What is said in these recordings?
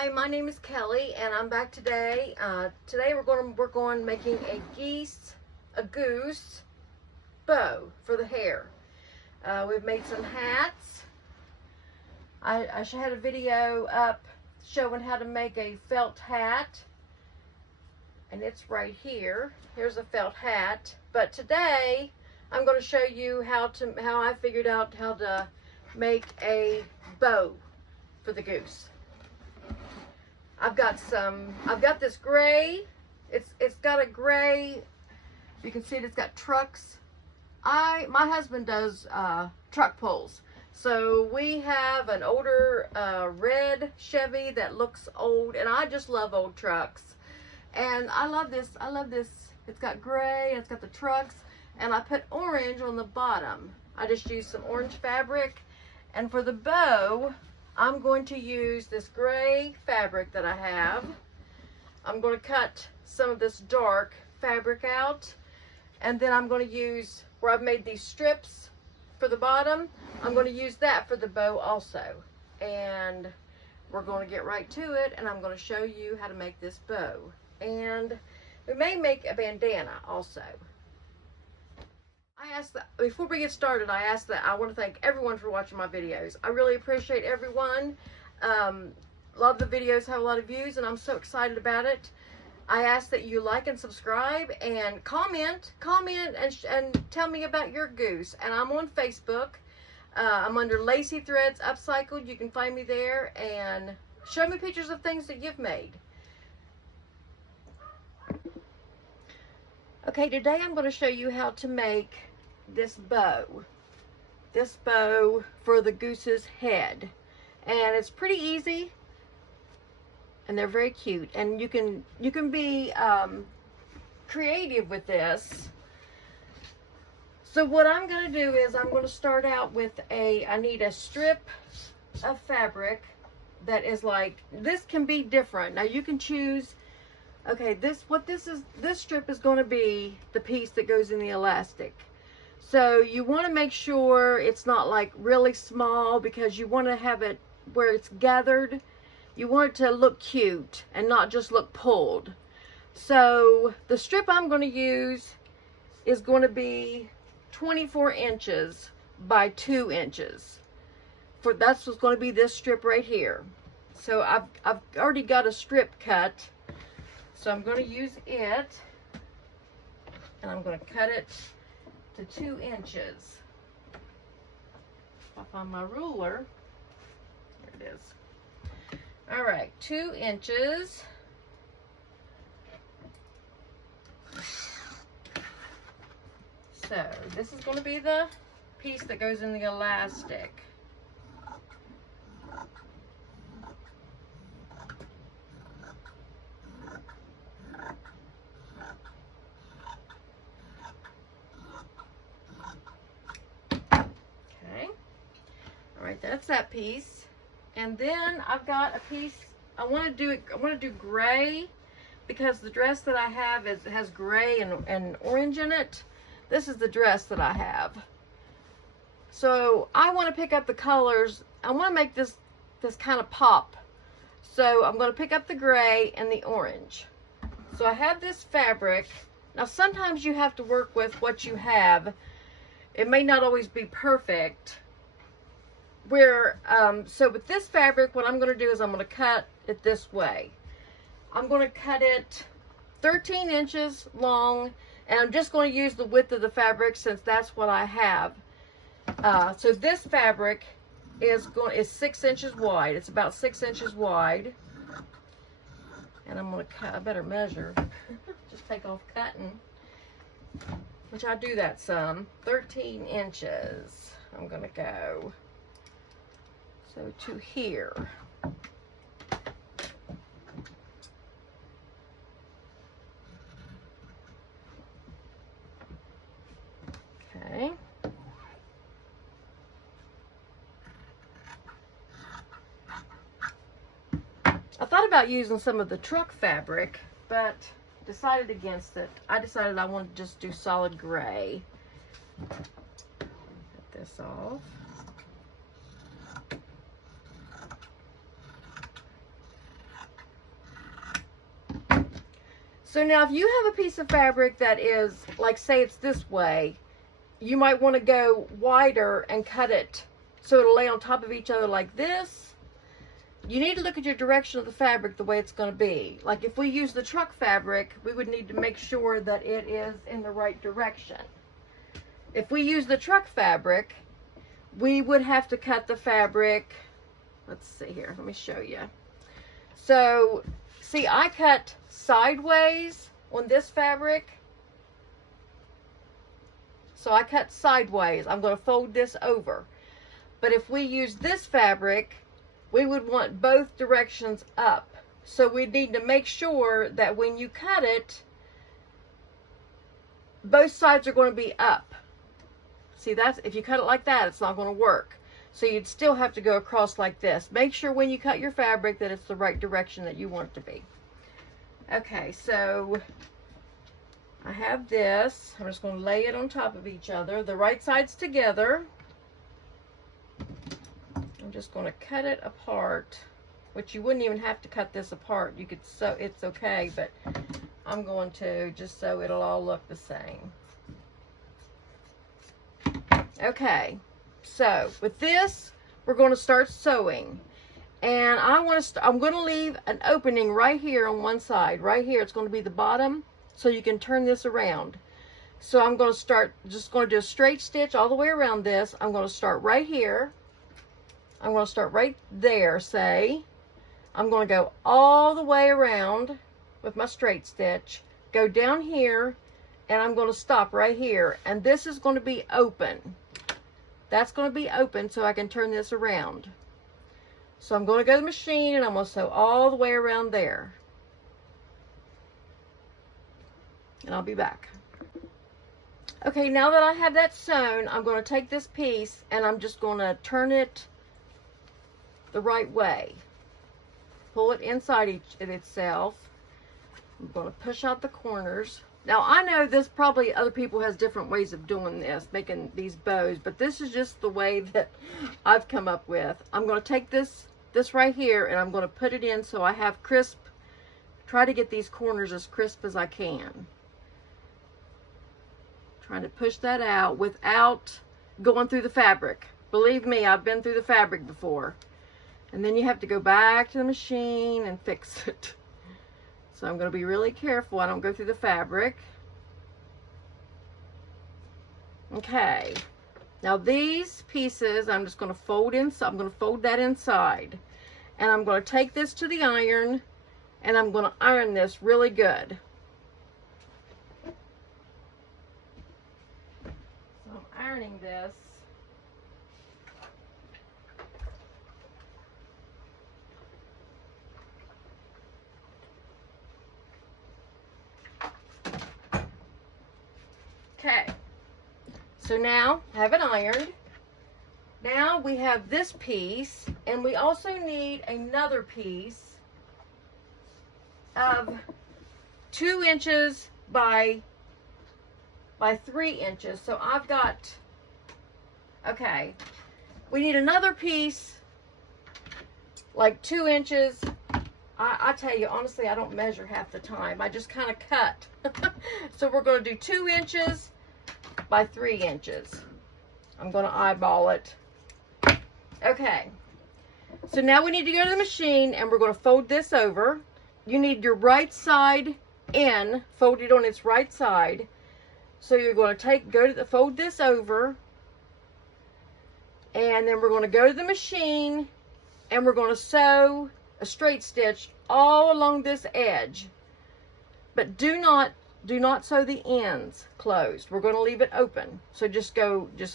Hi, my name is Kelly, and I'm back today. Today we're going to work on making a goose bow for the hair. We've made some hats. I had a video up showing how to make a felt hat, and it's right here. Here's a felt hat. But today I'm going to show you how I figured out how to make a bow for the goose. I've got this gray, it's got a gray, you can see it's got trucks. My husband does truck pulls. So we have an older red Chevy that looks old, and I just love old trucks. And I love this, it's got gray, and it's got the trucks, and I put orange on the bottom. I just used some orange fabric, and for the bow, I'm going to use this gray fabric that I have. I'm going to cut some of this dark fabric out, and then I'm going to use where I've made these strips for the bottom. I'm going to use that for the bow also, and we're going to get right to it, and I'm going to show you how to make this bow. And we may make a bandana also. Before we get started, I want to thank everyone for watching my videos. I really appreciate everyone. A lot of the videos have a lot of views, and I'm so excited about it. I ask that you like and subscribe and comment and tell me about your goose. And I'm on Facebook. I'm under Lacy Threads Upcycled. You can find me there, and show me pictures of things that you've made. Okay, today I'm going to show you how to make this bow for the goose's head, and it's pretty easy, and they're very cute, and you can be creative with this. So what I'm going to do is I'm going to start out with I need a strip of fabric that is like, this can be different. Now you can choose. Okay, this strip is going to be the piece that goes in the elastic. So you want to make sure it's not like really small, because you want to have it where it's gathered. You want it to look cute and not just look pulled. So the strip I'm going to use is going to be 24 inches by 2 inches. That's what's going to be this strip right here. So I've already got a strip cut. So I'm going to use it, and I'm going to cut it to 2 inches. I'll find my ruler. There it is. All right, 2 inches. So this is going to be the piece that goes in the elastic. That's that piece. And then I've got a piece, I want to do gray, because the dress that I have has gray and orange in it. This is the dress that I have. So I want to pick up the colors. I want to make this kind of pop. So I'm going to pick up the gray and the orange. So I have this fabric. Now sometimes you have to work with what you have. It may not always be perfect. So with this fabric, what I'm going to do is I'm going to cut it this way. I'm going to cut it 13 inches long, and I'm just going to use the width of the fabric since that's what I have. So this fabric is 6 inches wide. It's about 6 inches wide, and I'm going to cut. I better measure. Just take off cutting, which I do that some. 13 inches. I'm going to go. So to here. Okay. I thought about using some of the truck fabric, but decided against it. I decided I wanted to just do solid gray. Cut this off. So now if you have a piece of fabric that is, like say it's this way, you might want to go wider and cut it so it'll lay on top of each other like this. You need to look at your direction of the fabric the way it's going to be. Like if we use the truck fabric, we would need to make sure that it is in the right direction. If we use the truck fabric, we would have to cut the fabric. Let's see here, let me show you. So see, I cut sideways on this fabric. So I cut sideways. I'm going to fold this over. But if we use this fabric, we would want both directions up. So we need to make sure that when you cut it, both sides are going to be up. See, that's, if you cut it like that, it's not going to work. So you'd still have to go across like this. Make sure when you cut your fabric that it's the right direction that you want it to be. Okay, so I have this. I'm just going to lay it on top of each other. The right sides together. I'm just going to cut it apart, which you wouldn't even have to cut this apart. You could sew, it's okay, but I'm going to just so it'll all look the same. Okay, so with this, we're going to start sewing. And I'm going to leave an opening right here on one side. Right here, it's going to be the bottom, so you can turn this around. So I'm going to start, just going to do a straight stitch all the way around this. I'm going to start right here. I'm going to start right there, say. I'm going to go all the way around with my straight stitch, go down here, and I'm going to stop right here. And this is going to be open. That's going to be open so I can turn this around. So I'm going to go to the machine and I'm going to sew all the way around there. And I'll be back. Okay, now that I have that sewn, I'm going to take this piece and I'm just going to turn it the right way. Pull it inside itself. I'm going to push out the corners. Now I know this probably other people has different ways of doing this, making these bows, but this is just the way that I've come up with. I'm going to take this right here and I'm going to put it in so I have crisp, try to get these corners as crisp as I can. Trying to push that out without going through the fabric. Believe me, I've been through the fabric before. And then you have to go back to the machine and fix it. So I'm going to be really careful I don't go through the fabric. Okay. Now these pieces I'm just going to fold inside. I'm going to fold that inside. And I'm going to take this to the iron and I'm going to iron this really good. So I'm ironing this. Okay, so now I have it ironed. Now we have this piece, and we also need another piece of 2 inches by 3 inches. So I've got, okay, we need another piece like 2 inches. I tell you, honestly, I don't measure half the time. I just kind of cut. So we're going to do 2 inches by 3 inches. I'm going to eyeball it. Okay. So now we need to go to the machine and we're going to fold this over. You need your right side in, folded on its right side. So you're going to fold this over. And then we're going to go to the machine and we're going to sew a straight stitch all along this edge, but do not sew the ends closed. We're going to leave it open. So just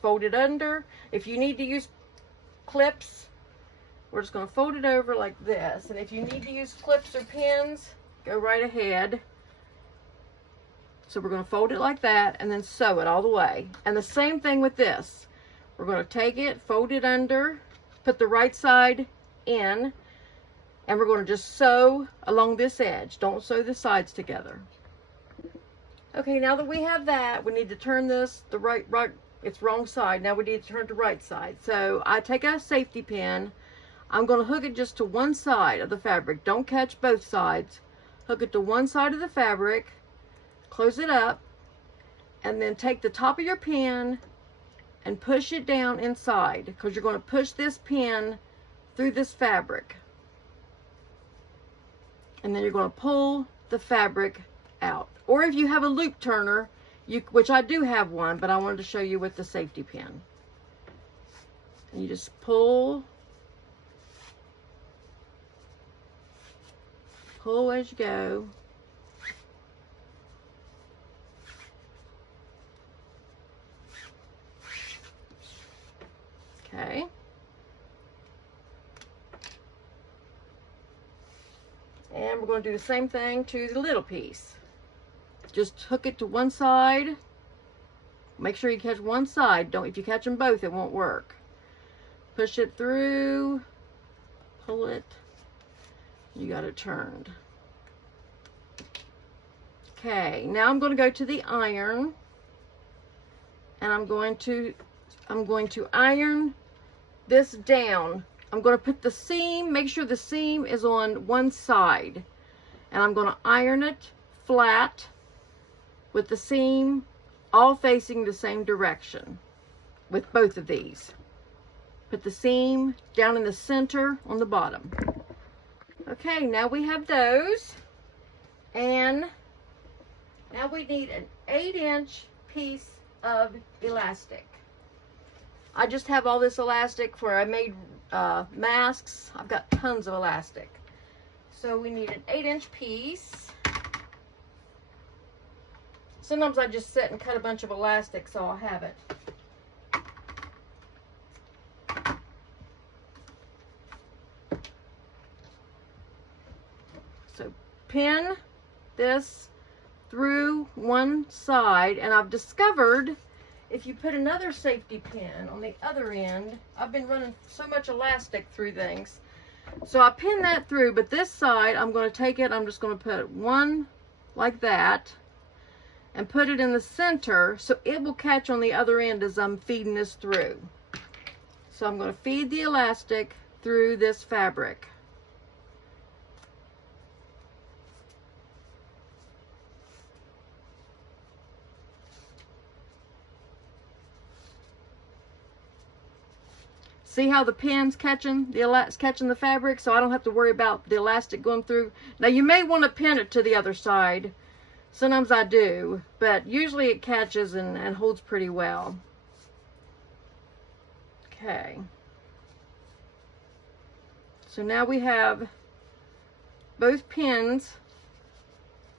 fold it under. If you need to use clips, we're just going to fold it over like this. And if you need to use clips or pins, go right ahead. So we're going to fold it like that and then sew it all the way. And the same thing with this. We're going to take it, fold it under, put the right side in, and we're going to just sew along this edge. Don't sew the sides together. Okay, now that we have that, we need to turn this the right, it's wrong side. Now we need to turn it to right side. So I take a safety pin. I'm going to hook it just to one side of the fabric. Don't catch both sides. hook it to one side of the fabric, close it up, and then take the top of your pin and push it down inside, because you're going to push this pin through this fabric. And then you're going to pull the fabric out. Or if you have a loop turner, which I do have one, but I wanted to show you with the safety pin. And you just pull as you go. Okay. And we're going to do the same thing to the little piece. Just hook it to one side. Make sure you catch one side. If you catch them both, it won't work. Push it through, pull it. You got it turned. Okay, now I'm going to go to the iron, and I'm going to iron this down. I'm going to put the seam, make sure the seam is on one side, and I'm going to iron it flat with the seam all facing the same direction with both of these. Put the seam down in the center on the bottom. Okay, now we have those, and now we need an 8-inch piece of elastic. I just have all this elastic for I made masks. I've got tons of elastic. So we need an 8-inch piece. Sometimes I just sit and cut a bunch of elastic so I'll have it. So pin this through one side, and I've discovered if you put another safety pin on the other end, I've been running so much elastic through things. So I pin that through, but this side, I'm going to take it, I'm just going to put one like that and put it in the center so it will catch on the other end as I'm feeding this through. So I'm going to feed the elastic through this fabric. See how the pin's catching the fabric, so I don't have to worry about the elastic going through. Now you may want to pin it to the other side. Sometimes I do, but usually it catches and holds pretty well. Okay. So now we have both pins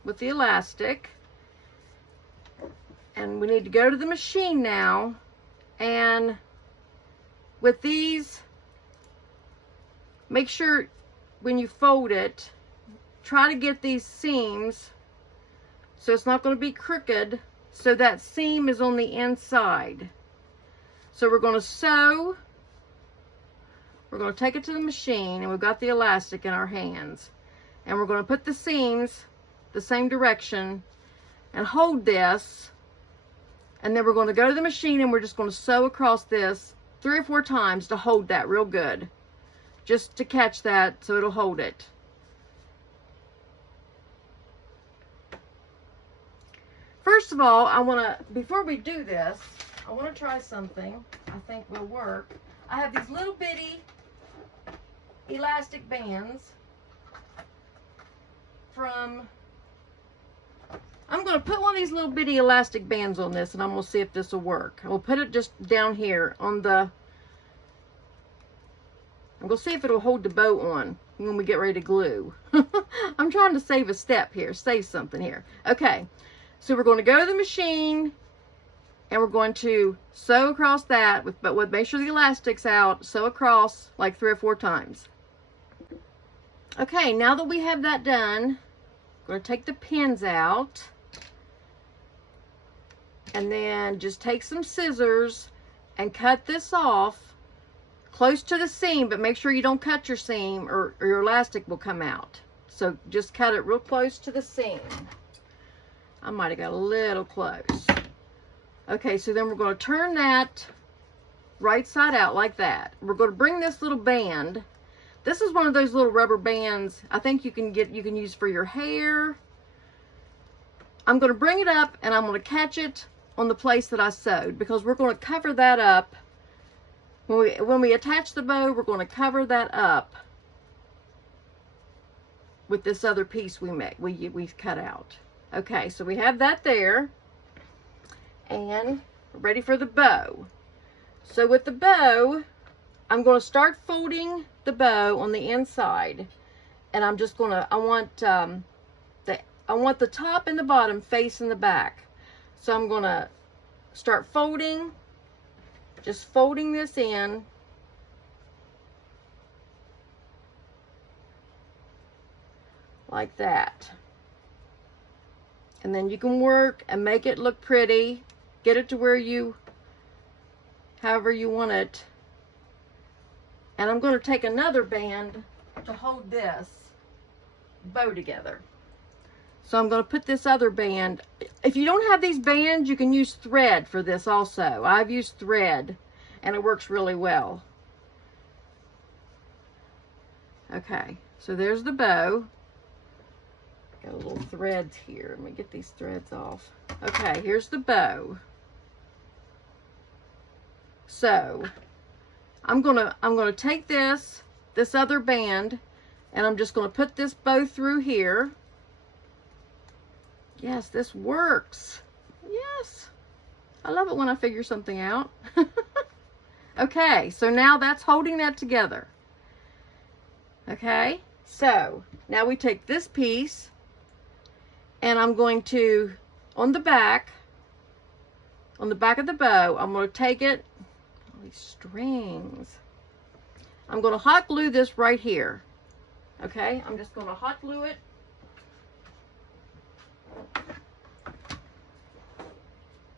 with the elastic. And we need to go to the machine now, and with these, make sure when you fold it, try to get these seams so it's not going to be crooked, so that seam is on the inside. So we're going to sew, we're going to take it to the machine, and we've got the elastic in our hands, and we're going to put the seams the same direction and hold this, and then we're going to go to the machine and we're just going to sew across this 3 or 4 times to hold that real good. Just to catch that so it'll hold it. First of all, before we do this, I want to try something I think will work. I have these little bitty elastic bands from, I'm going to put one of these little bitty elastic bands on this, and I'm going to see if this will work. We'll put it just down here on the, I'm going to see if it'll hold the bow on when we get ready to glue. I'm trying to save a step here, save something here. Okay, so we're going to go to the machine, and we're going to sew across that, but make sure the elastic's out, sew across like 3 or 4 times. Okay, now that we have that done, I'm going to take the pins out. And then just take some scissors and cut this off close to the seam, but make sure you don't cut your seam or your elastic will come out. So just cut it real close to the seam. I might have got a little close. Okay, so then we're going to turn that right side out like that. We're going to bring this little band. This is one of those little rubber bands I think you can use for your hair. I'm going to bring it up and I'm going to catch it on the place that I sewed, because we're going to cover that up. When we attach the bow, we're going to cover that up with this other piece we've cut out. Okay, so we have that there, and we're ready for the bow. So with the bow, I'm going to start folding the bow on the inside, and I'm just going to, I want the top and the bottom facing the back. So I'm going to start folding, just folding this in. Like that. And then you can work and make it look pretty. Get it to where however you want it. And I'm going to take another band to hold this bow together. So I'm going to put this other band. If you don't have these bands, you can use thread for this also. I've used thread and it works really well. Okay, so there's the bow. Got a little threads here. Let me get these threads off. Okay, here's the bow. So I'm gonna take this other band, and I'm just gonna put this bow through here. Yes, this works. Yes, I love it when I figure something out. Okay, so now that's holding that together. Okay, so now we take this piece, and I'm going to, on the back of the bow, I'm going to take it, all these strings, I'm going to hot glue this right here. Okay, I'm just going to hot glue it.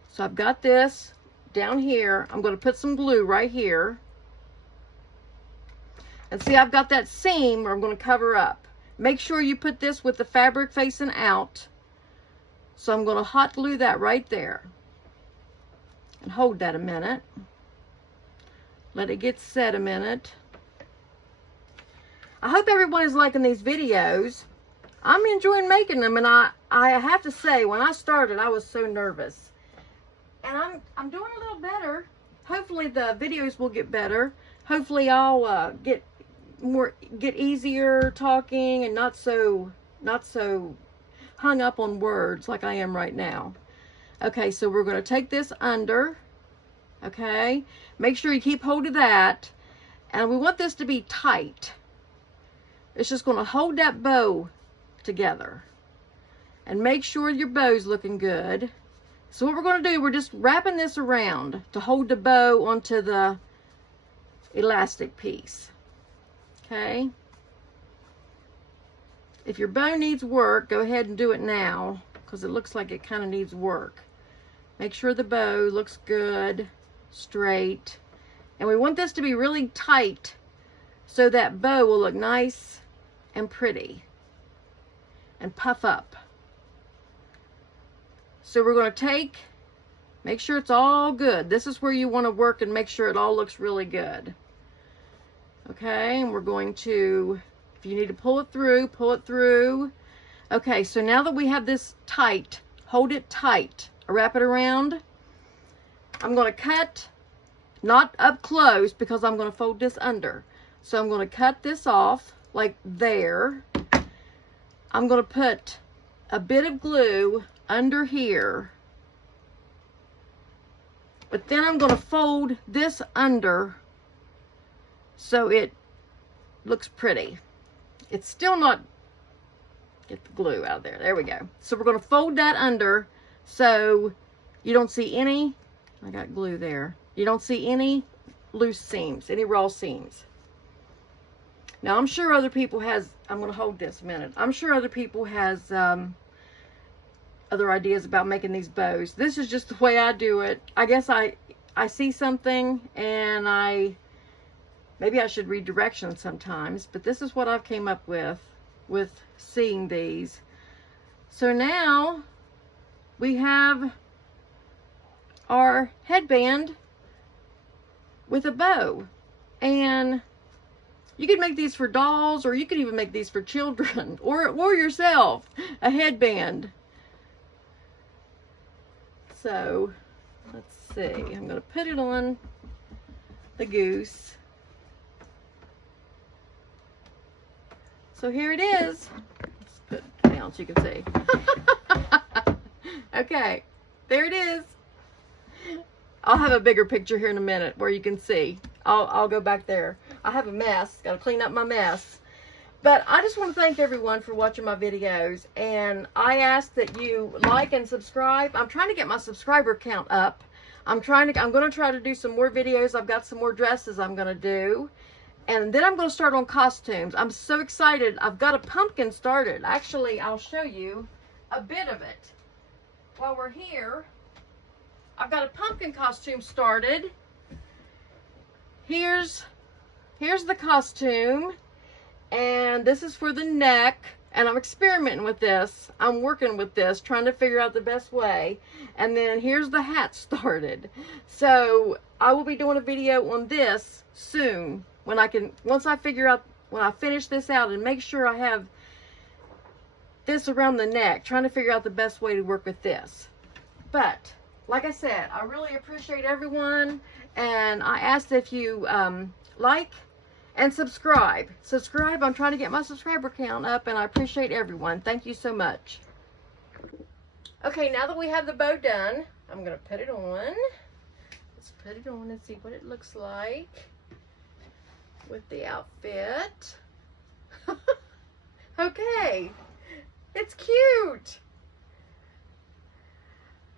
So I've got this down here. I'm going to put some glue right here. And see, I've got that seam where I'm going to cover up. Make sure you put this with the fabric facing out. So I'm going to hot glue that right there. And hold that a minute. Let it get set a minute. I hope everyone is liking these videos. I'm enjoying making them, and I have to say, when I started, I was so nervous. And I'm doing a little better. Hopefully the videos will get better. Hopefully I'll get easier talking and not so hung up on words like I am right now. Okay, so we're going to take this under. Okay, make sure you keep hold of that, and we want this to be tight. It's just going to hold that bow together, and make sure your bow's looking good. So what we're going to do, we're just wrapping this around to hold the bow onto the elastic piece. Okay, if your bow needs work, go ahead and do it now, because it looks like it kind of needs work. Make sure the bow looks good, straight, and we want this to be really tight so that bow will look nice and pretty and puff up. So we're going to make sure it's all good. This is where you want to work and make sure it all looks really good. Okay, and we're going to, if you need to pull it through, pull it through. Okay, so now that we have this tight, hold it tight, wrap it around. I'm going to cut, not up close because I'm going to fold this under. So I'm going to cut this off like there. I'm going to put a bit of glue under here. But then I'm going to fold this under so it looks pretty. It's still not, get the glue out of there. There we go. So we're going to fold that under so you don't see any, I got glue there. You don't see any loose seams, any raw seams. Now I'm sure other people has, I'm going to hold this a minute. I'm sure other people has other ideas about making these bows. This is just the way I do it. I guess I see something and maybe I should read directions sometimes, but this is what I've came up with seeing these. So now we have our headband with a bow, and You could make these for dolls, or you could even make these for children, or yourself, a headband. So, let's see. I'm going to put it on the goose. So here it is. Let's put it down so you can see. Okay, there it is. I'll have a bigger picture here in a minute where you can see. I'll go back there. I have a mess. Got to clean up my mess. But I just want to thank everyone for watching my videos. And I ask that you like and subscribe. I'm trying to get my subscriber count up. I'm going to try to do some more videos. I've got some more dresses I'm going to do. And then I'm going to start on costumes. I'm so excited. I've got a pumpkin started. Actually, I'll show you a bit of it. While we're here, I've got a pumpkin costume started. Here's the costume. And this is for the neck. And I'm experimenting with this. I'm working with this, trying to figure out the best way. And then here's the hat started. So I will be doing a video on this soon. Once I finish this out and make sure I have this around the neck, trying to figure out the best way to work with this. But, like I said, I really appreciate everyone, and I ask if you like and subscribe. I'm trying to get my subscriber count up, and I appreciate everyone. Thank you so much. Okay, now that we have the bow done, I'm going to put it on. Let's put it on and see what it looks like with the outfit. Okay, it's cute.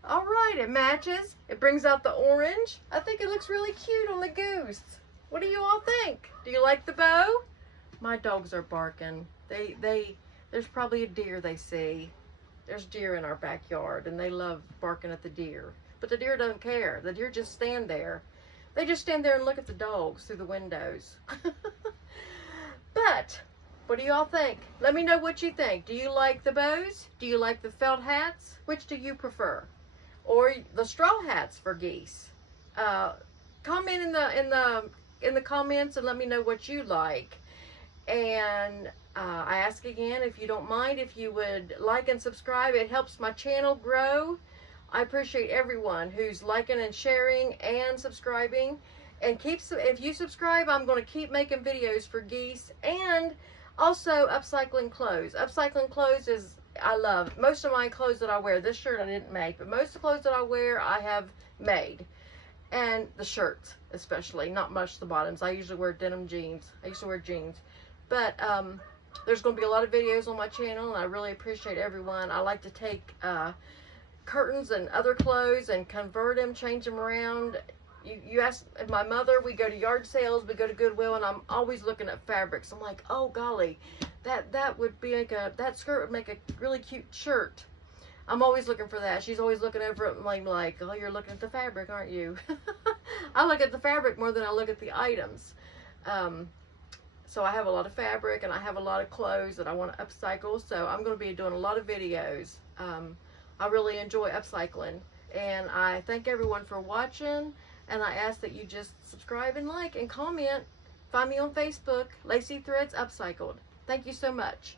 All right, it matches. It brings out the orange. I think it looks really cute on the goose. What do you all think? Do you like the bow? My dogs are barking. There's probably a deer they see. There's deer in our backyard, and they love barking at the deer. But the deer don't care. The deer just stand there. They just stand there and look at the dogs through the windows. But, what do you all think? Let me know what you think. Do you like the bows? Do you like the felt hats? Which do you prefer? Or the straw hats for geese? Comment in the comments and let me know what you like. And I ask again, if you don't mind, if you would like and subscribe. It helps my channel grow. I appreciate everyone who's liking and sharing and subscribing. And if you subscribe, I'm going to keep making videos for geese and also upcycling clothes. Upcycling clothes I love. Most of my clothes that I wear, this shirt I didn't make, but most of the clothes that I wear I have made. And the shirts especially, not much the bottoms. I usually wear denim jeans. I used to wear jeans. But there's going to be a lot of videos on my channel, and I really appreciate everyone. I like to take curtains and other clothes and convert them, change them around. You ask my mother, we go to yard sales, we go to Goodwill, and I'm always looking at fabrics. I'm like, oh golly, that would be that skirt would make a really cute shirt. I'm always looking for that. She's always looking over it and I'm like, oh, you're looking at the fabric, aren't you? I look at the fabric more than I look at the items. So I have a lot of fabric and I have a lot of clothes that I want to upcycle. So I'm going to be doing a lot of videos. I really enjoy upcycling, and I thank everyone for watching, and I ask that you just subscribe and like and comment. Find me on Facebook, Lacey Threads Upcycled. Thank you so much.